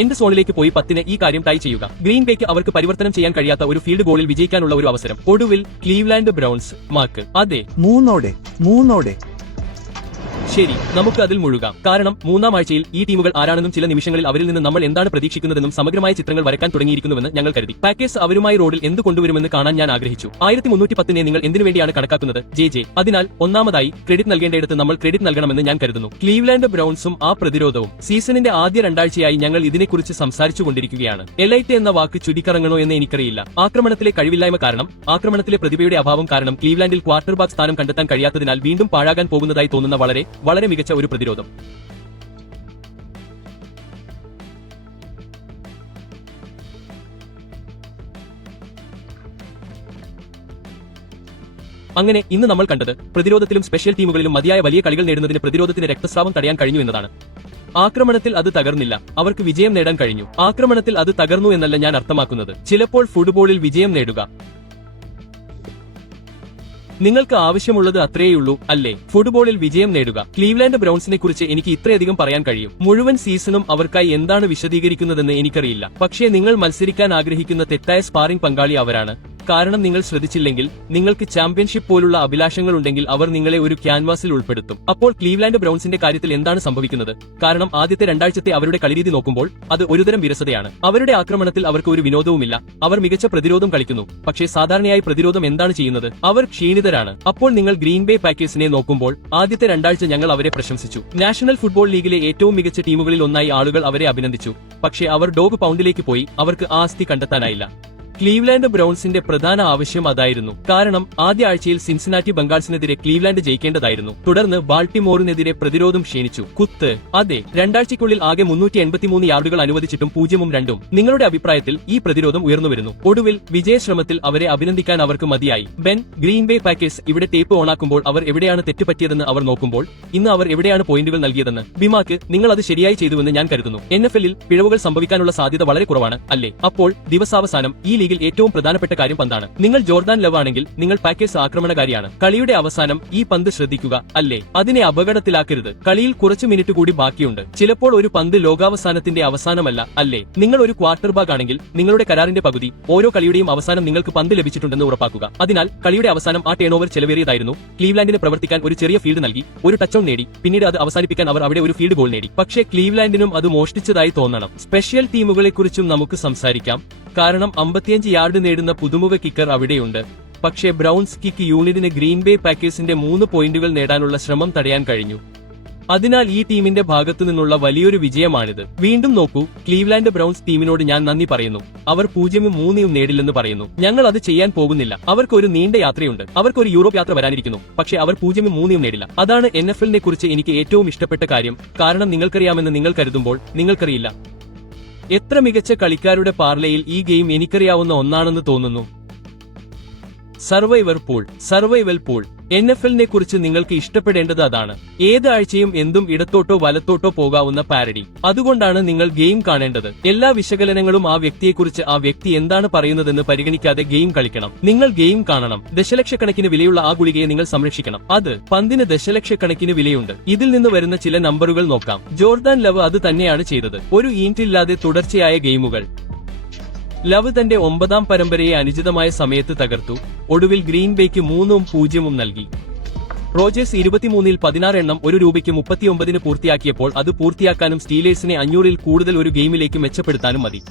എന്റെ സോണിലേക്ക് പോയി 10-ന് ഈ കാര്യം ടൈ ചെയ്യുക. ഗ്രീൻ ബേക്ക് അവർക്ക് പരിവർത്തനം ചെയ്യാൻ കഴിയാത്ത ഒരു ഫീൽഡ് ഗോളിൽ വിജയിക്കാനുള്ള ഒരു അവസരം. ഒടുവിൽ ക്ലീവ്ലാൻഡ് ബ്രൗൺസ് മാർക്ക്. അതെ, 3-3. ശരി, നമുക്ക് അതിൽ മുഴുകാം. കാരണം 3-ാം ആഴ്ചയിൽ ഈ ടീമുകൾ ആരാണെന്നും ചില നിമിഷങ്ങളിൽ അവരിൽ നിന്ന് നമ്മൾ എന്താണ് പ്രതീക്ഷിക്കുന്നതെന്നും സമഗ്രമായ ചിത്രങ്ങൾ വരയ്ക്കാൻ തുടങ്ങിയിരിക്കുന്നുവെന്ന് ഞങ്ങൾ കരുതി. പാക്കേഴ്സ് അവരുമായി റോഡിൽ എന്ത് കൊണ്ടുവരുമെന്ന് കാണാൻ ഞാൻ ആഗ്രഹിച്ചു. 1310-നെ നിങ്ങൾ എന്തിനുവേണ്ടിയാണ് കണക്കാക്കുന്നത് ജെ? അതിനാൽ ഒന്നാമതായി ക്രെഡിറ്റ് നൽകേണ്ടയിടത്ത് നമ്മൾ ക്രെഡിറ്റ് നൽകണമെന്ന് ഞാൻ കരുതുന്നു. ക്ലീവ്ലാൻഡ് ബ്രൗൺസും ആ പ്രതിരോധവും. സീസണിന്റെ ആദ്യ 2 ആഴ്ചയായി ഞങ്ങൾ ഇതിനെക്കുറിച്ച് സംസാരിച്ചുകൊണ്ടിരിക്കുകയാണ്. എലൈറ്റ് എന്ന വാക്ക് ചുരുക്കറങ്ങണോ എന്ന് എനിക്കറിയില്ല. ആക്രമണത്തിലെ കഴിവില്ലായ്മ കാരണം, ആക്രമണത്തിലെ പ്രതിഭയുടെ അഭാവം കാരണം ക്ലീവ്ലാൻഡിൽ ക്വാർട്ടർബാക്ക് സ്ഥാനം കണ്ടെത്താൻ കഴിയാത്തതിനാൽ വീണ്ടും പാഴാകാൻ പോകുന്നതായി തോന്നുന്ന വളരെ മികച്ച ഒരു പ്രതിരോധം. അങ്ങനെ ഇന്ന് നമ്മൾ കണ്ടത് പ്രതിരോധത്തിലും സ്പെഷ്യൽ ടീമുകളിലും മതിയായ വലിയ കളികൾ നേടുന്നതിന് പ്രതിരോധത്തിന് രക്തസ്രാവം തടയാൻ കഴിഞ്ഞു എന്നതാണ്. ആക്രമണത്തിൽ അത് തകർന്നില്ല, അവർക്ക് വിജയം നേടാൻ കഴിഞ്ഞു. ആക്രമണത്തിൽ അത് തകർന്നു എന്നല്ല ഞാൻ അർത്ഥമാക്കുന്നത്. ചിലപ്പോൾ ഫുട്ബോളിൽ വിജയം നേടുക നിങ്ങൾക്ക് ആവശ്യമുള്ളത് അത്രയേയുള്ളൂ, അല്ലേ? ഫുട്ബോളിൽ വിജയം നേടുക. ക്ലീവ്ലാൻഡ് ബ്രൗൺസിനെ കുറിച്ച് എനിക്ക് ഇത്രയധികം പറയാൻ കഴിയും. മുഴുവൻ സീസണും അവർക്കായി എന്താണ് വിശദീകരിക്കുന്നതെന്ന് എനിക്കറിയില്ല. പക്ഷേ നിങ്ങൾ മത്സരിക്കാൻ ആഗ്രഹിക്കുന്ന തെറ്റായ സ്പാറിംഗ് പങ്കാളി അവരാണ്. കാരണം നിങ്ങൾ ശ്രദ്ധിച്ചില്ലെങ്കിൽ, നിങ്ങൾക്ക് ചാമ്പ്യൻഷിപ്പ് പോലുള്ള അഭിലാഷങ്ങളുണ്ടെങ്കിൽ അവർ നിങ്ങളെ ഒരു ക്യാൻവാസിൽ ഉൾപ്പെടുത്തും. അപ്പോൾ ക്ലീവ്ലാൻഡ് ബ്രൗൺസിന്റെ കാര്യത്തിൽ എന്താണ് സംഭവിക്കുന്നത്? കാരണം ആദ്യത്തെ 2 ആഴ്ചത്തെ അവരുടെ കളിരീതി നോക്കുമ്പോൾ അത് ഒരുതരം വിരസതയാണ്. അവരുടെ ആക്രമണത്തിൽ അവർക്ക് ഒരു വിനോദവുമില്ല. അവർ മികച്ച പ്രതിരോധം കളിക്കുന്നു, പക്ഷേ സാധാരണയായി പ്രതിരോധം എന്താണ് ചെയ്യുന്നത്? അവർ ക്ഷീണിതരാണ്. അപ്പോൾ നിങ്ങൾ ഗ്രീൻ ബേ പാക്കേഴ്സിനെ നോക്കുമ്പോൾ ആദ്യത്തെ 2 ആഴ്ച ഞങ്ങൾ അവരെ പ്രശംസിച്ചു. നാഷണൽ ഫുട്ബോൾ ലീഗിലെ ഏറ്റവും മികച്ച ടീമുകളിൽ ഒന്നായി ആളുകൾ അവരെ അഭിനന്ദിച്ചു. പക്ഷേ അവർ ഡോഗ് പൗണ്ടിലേക്ക് പോയി അവർക്ക് ആ ആസ്തി കണ്ടെത്താനായില്ല. ക്ലീവ്ലാൻഡ് ബ്രൗൺസിന്റെ പ്രധാന ആവശ്യം അതായിരുന്നു. കാരണം ആദ്യ ആഴ്ചയിൽ സിൻസിനാറ്റി ബംഗാൾസിനെതിരെ ക്ലീവ്ലാൻഡ് ജയിക്കേണ്ടതായിരുന്നു. തുടർന്ന് ബാൾട്ടിമോറിനെതിരെ പ്രതിരോധം ക്ഷീണിച്ചു. കുത്ത്. അതെ, 2 ആഴ്ചയ്ക്കുള്ളിൽ ആകെ 383 യാർഡുകൾ അനുവദിച്ചിട്ടും 0-2. നിങ്ങളുടെ അഭിപ്രായത്തിൽ ഈ പ്രതിരോധം ഉയർന്നുവരുന്നു. ഒടുവിൽ വിജയശ്രമത്തിൽ അവരെ അഭിനന്ദിക്കാൻ അവർക്ക് മതിയായി. ബെൻ, ഗ്രീൻ ബേ പാക്കേഴ്സ് ഇവിടെ ടേപ്പ് ഓണാക്കുമ്പോൾ അവർ എവിടെയാണ് തെറ്റുപറ്റിയതെന്ന് അവർ നോക്കുമ്പോൾ ഇന്ന് അവർ എവിടെയാണ് പോയിന്റുകൾ നൽകിയതെന്ന്. ബിമാക്ക്, നിങ്ങൾ അത് ശരിയായി ചെയ്തുവെന്ന് ഞാൻ കരുതുന്നു. NFL-ൽ പിഴവുകൾ സംഭവിക്കാനുള്ള സാധ്യത വളരെ കുറവാണ്, അല്ലേ? അപ്പോൾ ദിവസാവസാനം ഈ ലീഗിൽ ഏറ്റവും പ്രധാനപ്പെട്ട കാര്യം പന്താണ്. നിങ്ങൾ ജോർദാൻ ലവ് ആണെങ്കിൽ നിങ്ങൾ പാക്കേഴ്സ് ആക്രമണകാരിയാണ്. കളിയുടെ അവസാനം ഈ പന്ത് ശ്രദ്ധിക്കുക, അല്ലേ? അതിനെ അപകടത്തിലാക്കരുത്. കളിയിൽ കുറച്ചു മിനിറ്റ് കൂടി ബാക്കിയുണ്ട്. ചിലപ്പോൾ ഒരു പന്ത് ലോകാവസാനത്തിന്റെ അവസാനമല്ല, അല്ലേ? നിങ്ങൾ ഒരു ക്വാർട്ടർബാക്ക് ആണെങ്കിൽ നിങ്ങളുടെ കരാറിന്റെ പകുതി ഓരോ കളിയുടെയും അവസാനം നിങ്ങൾക്ക് പന്ത് ലഭിച്ചിട്ടുണ്ടെന്ന് ഉറപ്പാക്കുക. അതിനാൽ കളിയുടെ അവസാനം ആ ടേൺ ഓവർ ചെലവേറിയതായിരുന്നു. ക്ലീവ്ലാൻഡിന് പ്രവർത്തിക്കാൻ ഒരു ചെറിയ ഫീൽഡ് നൽകി, ഒരു ടച്ച് ഔട്ട് നേടി, പിന്നീട് അത് അവസാനിപ്പിക്കാൻ അവർ അവിടെ ഒരു ഫീൽഡ് ഗോൾ നേടി. പക്ഷേ ക്ലീവ്ലാൻഡിനും അത് മോഷ്ടിച്ചതായി തോന്നണം. സ്പെഷ്യൽ ടീമുകളെക്കുറിച്ചും നമുക്ക് സംസാരിക്കാം. കാരണം 55 യാർഡ് നേടുന്ന പുതുമുഖ കിക്കർ അവിടെയുണ്ട്. പക്ഷേ ബ്രൗൺസ് കിക്ക് യൂണിറ്റിന് ഗ്രീൻ ബേ പാക്കേഴ്സിന്റെ 3 പോയിന്റുകൾ നേടാനുള്ള ശ്രമം തടയാൻ കഴിഞ്ഞു. അതിനാൽ ഈ ടീമിന്റെ ഭാഗത്തുനിന്നുള്ള വലിയൊരു വിജയമാണിത്. വീണ്ടും നോക്കൂ, ക്ലീവ്ലാൻഡ് ബ്രൗൺസ് ടീമിനോട് ഞാൻ നന്ദി പറയുന്നു. അവർ 0-3 നേടില്ലെന്ന് പറയുന്നു. ഞങ്ങൾ അത് ചെയ്യാൻ പോകുന്നില്ല. അവർക്ക് ഒരു നീണ്ട യാത്രയുണ്ട്. അവർക്ക് ഒരു യൂറോപ്പ് യാത്ര വരാനിരിക്കുന്നു. പക്ഷേ അവർ 0-3 നേടില്ല. അതാണ് NFL-നെ കുറിച്ച് എനിക്ക് ഏറ്റവും ഇഷ്ടപ്പെട്ട കാര്യം. കാരണം നിങ്ങൾക്കറിയാമെന്ന് നിങ്ങൾ കരുതുമ്പോൾ നിങ്ങൾക്കറിയില്ല. എത്ര മികച്ച കളിക്കാരുടെ പാർലയിൽ ഈ ഗെയിം എനിക്കറിയാവുന്ന ഒന്നാണെന്ന് തോന്നുന്നു. Survival pool. NFL-നെ കുറിച്ച് നിങ്ങൾക്ക് ഇഷ്ടപ്പെടേണ്ടത് അതാണ്. ഏത് ആഴ്ചയും എന്തും ഇടത്തോട്ടോ വലത്തോട്ടോ പോകാവുന്ന പാരഡി. അതുകൊണ്ടാണ് നിങ്ങൾ ഗെയിം കാണേണ്ടത്. എല്ലാ വിശകലനങ്ങളും ആ വ്യക്തിയെക്കുറിച്ച് ആ വ്യക്തി എന്താണ് പറയുന്നതെന്ന് പരിഗണിക്കാതെ ഗെയിം കളിക്കണം. നിങ്ങൾ ഗെയിം കാണണം. ദശലക്ഷക്കണക്കിന് വിലയുള്ള ആ ഗുളികയെ നിങ്ങൾ സംരക്ഷിക്കണം. അത് പന്തിന് ദശലക്ഷക്കണക്കിന് വിലയുണ്ട്. ഇതിൽ നിന്ന് വരുന്ന ചില നമ്പറുകൾ നോക്കാം. ജോർദാൻ ലവ് അത് തന്നെയാണ് ചെയ്തത്. ഒരു ഈൻറ്റില്ലാതെ തുടർച്ചയായ ഗെയിമുകൾ. ലവ് തന്റെ 9ാം പരമ്പരയെ അനുചിതമായ സമയത്ത് തകർത്തു. ഒടുവിൽ ഗ്രീൻ ബേക്ക് 3-0 നൽകി. റോജേഴ്സ് 23-ൽ 16 എണ്ണം ₹1 39-ന് പൂർത്തിയാക്കിയപ്പോൾ അത് പൂർത്തിയാക്കാനും സ്റ്റീലേഴ്സിനെ 500-ൽ കൂടുതൽ ഒരു ഗെയിമിലേക്ക് മെച്ചപ്പെടുത്താനും മതി.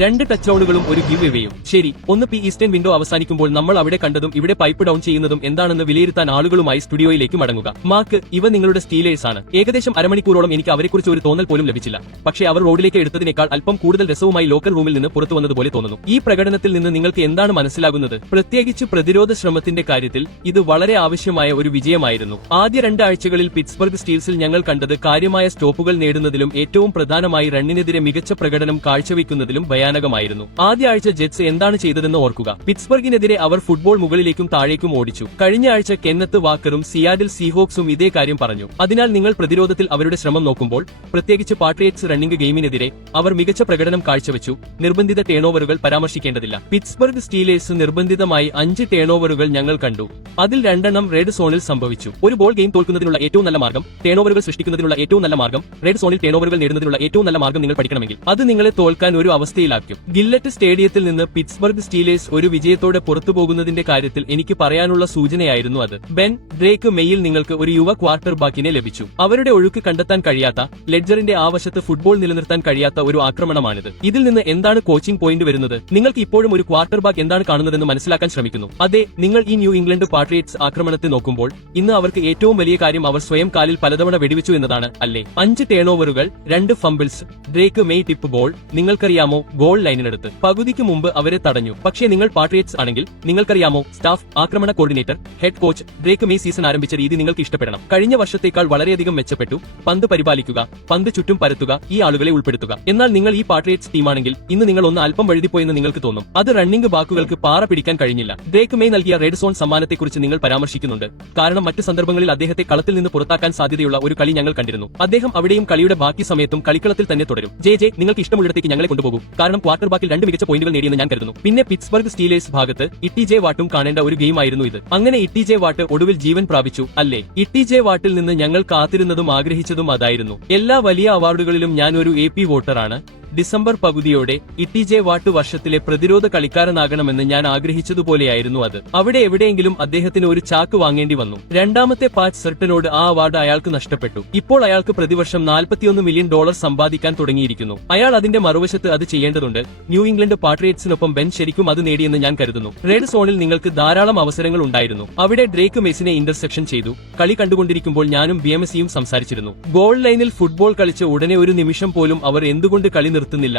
2 ടച്ച് ഡൌണുകളും ഒരു ഗിവ് എവേയും. ശരി, ഒന്ന് പി ഈസ്റ്റേൺ വിൻഡോ അവസാനിക്കുമ്പോൾ നമ്മൾ അവിടെ കണ്ടതും ഇവിടെ പൈപ്പ് ഡൌൺ ചെയ്യുന്നതും എന്താണെന്ന് വിലയിരുത്താൻ ആളുകളുമായി സ്റ്റുഡിയോയിലേക്ക് മടങ്ങുക. മാർക്ക്, ഇവ നിങ്ങളുടെ സ്റ്റീലേഴ്സ് ആണ്. ഏകദേശം അരമണിക്കൂറോളം എനിക്ക് അവരെക്കുറിച്ച് ഒരു തോന്നൽ പോലും ലഭിച്ചില്ല. പക്ഷേ അവർ റോഡിലേക്ക് എടുത്തതിനേക്കാൾ അല്പം കൂടുതൽ രസവുമായി ലോക്കർ റൂമിൽ നിന്ന് പുറത്തു വന്നതുപോലെ തോന്നുന്നു. ഈ പ്രകടനത്തിൽ നിന്ന് നിങ്ങൾക്ക് എന്താണ് മനസ്സിലാകുന്നത്? പ്രത്യേകിച്ച് പ്രതിരോധ ശ്രമത്തിന്റെ കാര്യത്തിൽ ഇത് വളരെ ആവശ്യമായ ഒരു വിജയമായിരുന്നു. ആദ്യ 2 ആഴ്ചകളിൽ പിറ്റ്സ്ബർഗ് സ്റ്റീൽസിൽ ഞങ്ങൾ കണ്ടത് കാര്യമായ സ്റ്റോപ്പുകൾ നേടുന്നതിലും ഏറ്റവും പ്രധാനമായി റണ്ണിനെതിരെ മികച്ച പ്രകടനം കാഴ്ചവെക്കുന്നതിലും ഭയാനകമായിരുന്നു. ആദ്യ ആഴ്ച ജെറ്റ്സ് എന്താണ് ചെയ്തതെന്ന് ഓർക്കുക. പിറ്റ്സ്ബർഗിനെതിരെ അവർ ഫുട്ബോൾ മുകളിലേക്കും താഴേക്കും ഓടിച്ചു. കഴിഞ്ഞ ആഴ്ച കെന്നത്ത് വാക്കറും സിയാറ്റിൽ സീഹോക്സും ഇതേ കാര്യം പറഞ്ഞു. അതിനാൽ നിങ്ങൾ പ്രതിരോധത്തിൽ അവരുടെ ശ്രമം നോക്കുമ്പോൾ, പ്രത്യേകിച്ച് പാട്രിയറ്റ്സ് റണ്ണിംഗ് ഗെയിമിനെതിരെ അവർ മികച്ച പ്രകടനം കാഴ്ചവെച്ചു. നിർബന്ധിത ടേണോവറുകൾ പരാമർശിക്കേണ്ടതില്ല. പിറ്റ്സ്ബർഗ് സ്റ്റീലേഴ്സ് നിർബന്ധിതമായി 5 ടേണോവറുകൾ ഞങ്ങൾ കണ്ടു. അതിൽ 2 റെഡ് സോണിൽ സംഭവിച്ചു. ഒരു ബോൾ ഗെയിം തോൽക്കുന്നതിനുള്ള ഏറ്റവും നല്ല മാർഗം, ടേണോവറുകൾ സൃഷ്ടിക്കുന്നതിനുള്ള ഏറ്റവും നല്ല മാർഗം, റെഡ് സോണിൽ ടേണോവറുകൾ നേടുന്നതിനുള്ള ഏറ്റവും നല്ല മാർഗം നിങ്ങൾ പഠിക്കണമെങ്കിൽ അത് നിങ്ങളെ തോൽക്കാൻ ഒരു അവസ്ഥയിലാക്കും. ഗില്ലറ്റ് സ്റ്റേഡിയത്തിൽ നിന്ന് പിറ്റ്സ്ബർഗ് സ്റ്റീലേഴ്സ് ഒരു വിജയത്തോടെ പുറത്തുപോകുന്നതിന്റെ കാര്യത്തിൽ എനിക്ക് പറയാനുള്ള സൂചനയായിരുന്നു അത്. ബെൻ ഡ്രേക്ക് മെയിൽ നിങ്ങൾക്ക് ഒരു യുവ ക്വാർട്ടർ ബാക്കിനെ ലഭിച്ചു. അവരുടെ ഒഴുക്ക് കണ്ടെത്താൻ കഴിയാത്ത, ലെഡ്ജറിന്റെ ആ വശത്ത് ഫുട്ബോൾ നിലനിർത്താൻ കഴിയാത്ത ഒരു ആക്രമണമാണിത്. ഇതിൽ നിന്ന് എന്താണ് കോച്ചിംഗ് പോയിന്റ് വരുന്നത്? നിങ്ങൾക്ക് ഇപ്പോഴും ഒരു ക്വാർട്ടർ ബാക്ക് എന്താണ് കാണുന്നതെന്ന് മനസ്സിലാക്കാൻ ശ്രമിക്കുന്നു. അതെ, നിങ്ങൾ ഈ ന്യൂ ഇംഗ്ലണ്ട് പാട്രിയറ്റ്സ് ആക്രമണത്തെ നോക്കുമ്പോൾ ഇന്ന് അവർക്ക് ഏറ്റവും വലിയ കാര്യം അവർ സ്വയം കാലിൽ പലതവണ വെടിവെച്ചു എന്നതാണ്, അല്ലേ? 5 ടേണോവറുകൾ, 2 ഫംബിൾസ്, ഡ്രേക്ക് മെയ് ടിപ്പ് ബോൾ. നിങ്ങൾക്കറിയാമോ, ഗോൾ ലൈനിനടുത്ത് പകുതിക്ക് മുമ്പ് അവരെ തടഞ്ഞു. പക്ഷേ നിങ്ങൾ പാട്രിയറ്റ്സ് ആണെങ്കിൽ നിങ്ങൾക്കറിയാമോ, സ്റ്റാഫ്, ആക്രമണ coordinator, head coach Drake May season ആരംഭിച്ച രീതി നിങ്ങൾക്ക് ഇഷ്ടപ്പെടണം. കഴിഞ്ഞ വർഷത്തേക്കാൾ വളരെയധികം മെച്ചപ്പെട്ടു. പന്ത് പരിപാലിക്കുക, പന്ത് ചുറ്റും പരത്തുക, ഈ ആളുകളെ ഉൾപ്പെടുത്തുക. എന്നാൽ നിങ്ങൾ ഈ പാട്രിയറ്റ്സ് ടീമാണെങ്കിൽ ഇന്ന് നിങ്ങൾ ഒന്ന് അല്പം വഴുതിപ്പോയെന്ന് നിങ്ങൾക്ക് തോന്നും. അത് റണ്ണിംഗ് ബാക്കുകൾക്ക് പാറ പിടിക്കാൻ കഴിഞ്ഞില്ല. ഡ്രേക്ക് മെയ് നൽകിയ റെഡ് സോൺ സമ്മാനത്തെക്കുറിച്ച് നിങ്ങൾ പരാമർശിക്കുന്നുണ്ട്. കാരണം മറ്റ് സന്ദർഭങ്ങളിൽ അദ്ദേഹത്തെ കളത്തിൽ നിന്ന് പുറത്താക്കാൻ സാധ്യതയുള്ള ഒരു കളി ഞങ്ങൾ കണ്ടിരുന്നു. അദ്ദേഹം അവിടെയും കളിയുടെ ബാക്കി സമയത്തും കളിക്കളത്തിൽ തന്നെ തുടരും. ജെ നിങ്ങൾക്ക് ഇഷ്ടമുള്ളിടത്തേക്ക് ഞങ്ങളെ കൊണ്ടുപോകും. കാരണം ക്വാർട്ടർ ബാക്കിൽ 2 മികച്ച പോയിന്റുകൾ നേടിയെന്ന് ഞാൻ കരുതുന്നു. പിന്നെ പിറ്റ്സ്ബർഗ് സ്റ്റീലേഴ്സ് ഭാഗത്ത് ഇട്ടി ജെ വാട്ടും കാണേണ്ട ഒരു ഗെയിം ആയിരുന്നു ഇത്. അങ്ങനെ ഇട്ടി ജെ വാട്ട് ഒടുവിൽ ജീവൻ പ്രാപിച്ചു, അല്ലേ? ഇട്ടി ജെ വാട്ടിൽ നിന്ന് ഞങ്ങൾ കാത്തിരുന്നതും ആഗ്രഹിച്ചതും അതായിരുന്നു. എല്ലാ വലിയ അവാർഡുകളിലും ഞാൻ ഒരു AP വോട്ടറാണ്. ഡിസംബർ പകുതിയോടെ ഇട്ടി ജെ വാട്ട് വർഷത്തിലെ പ്രതിരോധ കളിക്കാരനാകണമെന്ന് ഞാൻ ആഗ്രഹിച്ചതുപോലെയായിരുന്നു അത്. അവിടെ എവിടെയെങ്കിലും അദ്ദേഹത്തിന് ഒരു ചാക്ക് വാങ്ങേണ്ടി വന്നു. രണ്ടാമത്തെ പാച്ച് സെർട്ടനോട് ആ അവാർഡ് അയാൾക്ക് നഷ്ടപ്പെട്ടു. ഇപ്പോൾ അയാൾക്ക് പ്രതിവർഷം $41 മില്യൺ സമ്പാദിക്കാൻ തുടങ്ങിയിരിക്കുന്നു. അയാൾ അതിന്റെ മറുവശത്ത് അത് ചെയ്യേണ്ടതുണ്ട്. ന്യൂ ഇംഗ്ലണ്ട് പാട്രിയറ്റ്സിനൊപ്പം ബെൻ ശരിക്കും അത് നേടിയെന്ന് ഞാൻ കരുതുന്നു. റെഡ് സോണിൽ നിങ്ങൾക്ക് ധാരാളം അവസരങ്ങൾ ഉണ്ടായിരുന്നു. അവിടെ ഡ്രേക്ക് മെസിനെ ഇന്റർസെപ്ഷൻ ചെയ്തു. കളി കണ്ടുകൊണ്ടിരിക്കുമ്പോൾ ഞാനും BMCയും സംസാരിച്ചിരുന്നു. ഗോൾ ലൈനിൽ ഫുട്ബോൾ കളിച്ച ഉടനെ ഒരു നിമിഷം പോലും അവർ എന്തുകൊണ്ട് കളി നിർത്തുന്നില്ല?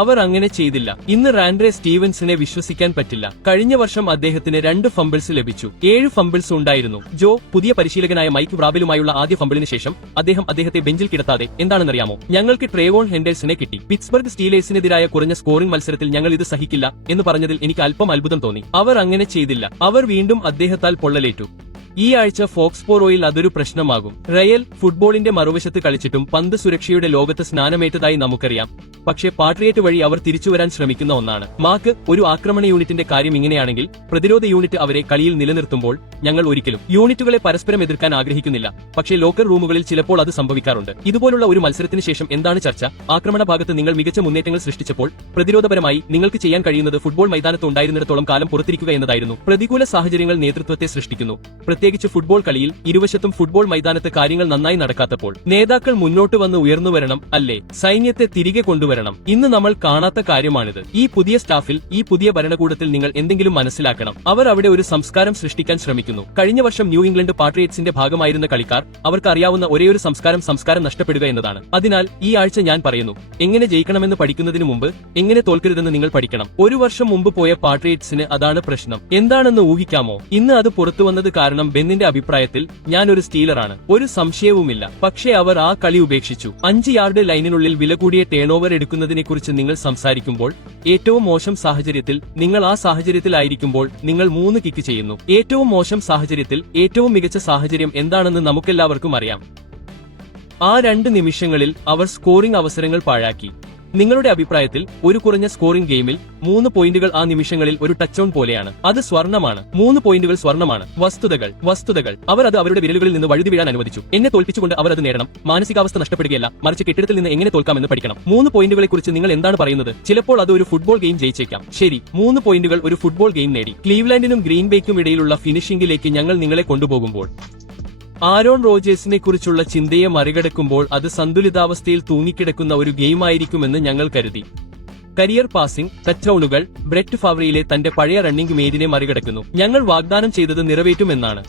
അവർ അങ്ങനെ ചെയ്തില്ല. ഇന്ന് റാൻഡ്രെ സ്റ്റീവൻസിനെ വിശ്വസിക്കാൻ പറ്റില്ല. കഴിഞ്ഞ വർഷം അദ്ദേഹത്തിന് 2 ഫംബിൾസ് ലഭിച്ചു. 7 ഫംബിൾസ് ഉണ്ടായിരുന്നു. പുതിയ പരിശീലകനായ മൈക്ക് വ്രാബിലുമായുള്ള ആദ്യ ഫംബിളിന് ശേഷം അദ്ദേഹത്തെ ബെഞ്ചിൽ കിടത്താതെ എന്താണെന്നറിയാമോ? ഞങ്ങൾക്ക് ട്രേവോൺ ഹെൻഡേഴ്സിനെ കിട്ടി. പിറ്റ്സ്ബർഗ് സ്റ്റീലേഴ്സിനെതിരായ കുറഞ്ഞ സ്കോറിംഗ് മത്സരത്തിൽ ഞങ്ങൾ ഇത് സഹിക്കില്ല എന്ന് പറഞ്ഞതിൽ എനിക്ക് അല്പം അത്ഭുതം തോന്നി. അവർ അങ്ങനെ ചെയ്തില്ല. അവർ വീണ്ടും അദ്ദേഹത്താൽ പൊള്ളലേറ്റു. ഈ ആഴ്ച ഫോക്സ്പോറോയിൽ അതൊരു പ്രശ്നമാകും. റയൽ ഫുട്ബോളിന്റെ മറുവശത്ത് കളിച്ചിട്ടും പന്ത് സുരക്ഷയുടെ ലോകത്ത് സ്നാനമേറ്റതായി നമുക്കറിയാം. പക്ഷേ പാട്രിയറ്റ് വഴി അവർ തിരിച്ചുവരാൻ ശ്രമിക്കുന്ന ഒന്നാണ്. മാർക്ക്, ഒരു ആക്രമണ യൂണിറ്റിന്റെ കാര്യം ഇങ്ങനെയാണെങ്കിൽ പ്രതിരോധ യൂണിറ്റ് അവരെ കളിയിൽ നിലനിർത്തുമ്പോൾ ഞങ്ങൾ ഒരിക്കലും യൂണിറ്റുകളെ പരസ്പരം എതിർക്കാൻ ആഗ്രഹിക്കുന്നില്ല. പക്ഷേ ലോക്കർ റൂമുകളിൽ ചിലപ്പോൾ അത് സംഭവിക്കാറുണ്ട്. ഇതുപോലുള്ള ഒരു മത്സരത്തിന് ശേഷം എന്താണ് ചർച്ച? ആക്രമണ ഭാഗത്ത് നിങ്ങൾ മികച്ച മുന്നേറ്റങ്ങൾ സൃഷ്ടിച്ചപ്പോൾ പ്രതിരോധപരമായി നിങ്ങൾക്ക് ചെയ്യാൻ കഴിയുന്നത് ഫുട്ബോൾ മൈതാനത്ത് ഉണ്ടായിരുന്നിടത്തോളം കാലം പുറത്തിരിക്കുക എന്നതായിരുന്നു. പ്രതികൂല സാഹചര്യങ്ങൾ നേതൃത്വത്തെ സൃഷ്ടിക്കുന്നു. പ്രത്യേകിച്ച് ഫുട്ബോൾ കളിയിൽ ഇരുവശത്തും ഫുട്ബോൾ മൈതാനത്ത് കാര്യങ്ങൾ നന്നായി നടക്കാത്തപ്പോൾ നേതാക്കൾ മുന്നോട്ട് വന്ന് ഉയർന്നുവരണം, അല്ലേ? സൈന്യത്തെ തിരികെ കൊണ്ടുവരണം. ഇന്ന് നമ്മൾ കാണാത്ത കാര്യമാണിത്. ഈ പുതിയ സ്റ്റാഫിൽ, ഈ പുതിയ ഭരണകൂടത്തിൽ നിങ്ങൾ എന്തെങ്കിലും മനസ്സിലാക്കണം. അവർ അവിടെ ഒരു സംസ്കാരം സൃഷ്ടിക്കാൻ ശ്രമിക്കുന്നു. കഴിഞ്ഞ വർഷം ന്യൂ ഇംഗ്ലണ്ട് പാട്രിയറ്റ്സിന്റെ ഭാഗമായിരുന്ന കളിക്കാർ അവർക്ക് അറിയാവുന്ന ഒരേയൊരു സംസ്കാരം നഷ്ടപ്പെടുക എന്നതാണ്. അതിനാൽ ഈ ആഴ്ച ഞാൻ പറയുന്നു, എങ്ങനെ ജയിക്കണമെന്ന് പഠിക്കുന്നതിന് മുമ്പ് എങ്ങനെ തോൽക്കരുതെന്ന് നിങ്ങൾ പഠിക്കണം. ഒരു വർഷം മുമ്പ് പോയ പാട്രിയറ്റ്സിന് അതാണ് പ്രശ്നം. എന്താണെന്ന് ഊഹിക്കാമോ? ഇന്ന് അത് പുറത്തുവന്നത് കാരണം ബെന്നിന്റെ അഭിപ്രായത്തിൽ ഞാൻ ഒരു സ്റ്റീലറാണ്, ഒരു സംശയവുമില്ല. പക്ഷേ അവർ ആ കളി ഉപേക്ഷിച്ചു. 5 യാർഡ് ലൈനിനുള്ളിൽ വില കൂടിയ ടേണോവർ എടുക്കുന്നതിനെക്കുറിച്ച് നിങ്ങൾ സംസാരിക്കുമ്പോൾ ഏറ്റവും മോശം സാഹചര്യത്തിൽ നിങ്ങൾ ആ സാഹചര്യത്തിലായിരിക്കുമ്പോൾ നിങ്ങൾ 3 കിക്ക് ചെയ്യുന്നു. ഏറ്റവും മോശം സാഹചര്യത്തിൽ ഏറ്റവും മികച്ച സാഹചര്യം എന്താണെന്ന് നമുക്കെല്ലാവർക്കും അറിയാം. ആ 2 നിമിഷങ്ങളിൽ അവർ സ്കോറിംഗ് അവസരങ്ങൾ പാഴാക്കി. നിങ്ങളുടെ അഭിപ്രായത്തിൽ ഒരു കുറഞ്ഞ സ്കോറിംഗ് ഗെയിമിൽ 3 പോയിന്റുകൾ ആ നിമിഷങ്ങളിൽ ഒരു ടച്ച് ഓൺ പോലെയാണ്. അത് സ്വർണ്ണമാണ്. 3 പോയിന്റുകൾ സ്വർണ്ണമാണ്. വസ്തുതകൾ അവർ അത് അവരുടെ വിരലുകളിൽ നിന്ന് വഴുതി വീഴാൻ അനുവദിച്ചു. എന്നെ തോൽപ്പിച്ചുകൊണ്ട് അവർ അത് നേടണം. മാനസികാവസ്ഥ നഷ്ടപ്പെടുകയല്ല, മറിച്ച് കെട്ടിടത്തിൽ നിന്ന് എങ്ങനെ തോൽക്കാമെന്ന് പഠിക്കണം. 3 പോയിന്റുകളെക്കുറിച്ച് നിങ്ങൾ എന്താണ് പറയുന്നത്? ചിലപ്പോൾ അത് ഒരു ഫുട്ബോൾ ഗെയിം ജയിച്ചേക്കാം. ശരി, 3 പോയിന്റുകൾ ഒരു ഫുട്ബോൾ ഗെയിം നേടി. ക്ലീവ്ലാൻഡിനും ഗ്രീൻ ബേക്കും ഇടയിലുള്ള ഫിനിഷിംഗിലേക്ക് ഞങ്ങൾ നിങ്ങളെ കൊണ്ടുപോകുമ്പോൾ ആരോൺ റോജേഴ്സിനെ കുറിച്ചുള്ള ചിന്തയെ മറികടക്കുമ്പോൾ അത് സന്തുലിതാവസ്ഥയിൽ തൂങ്ങിക്കിടക്കുന്ന ഒരു ഗെയിമായിരിക്കുമെന്ന് ഞങ്ങൾ കരുതി. കരിയർ പാസിംഗ്, ടച്ച്ഡൌണുകൾ, ബ്രെറ്റ് ഫാവറിയിലെ തന്റെ പഴയ റണ്ണിംഗ് മേദിനെ മറികടക്കുന്നു. ഞങ്ങൾ വാഗ്ദാനം ചെയ്തത് നിറവേറ്റുമെന്നാണ്.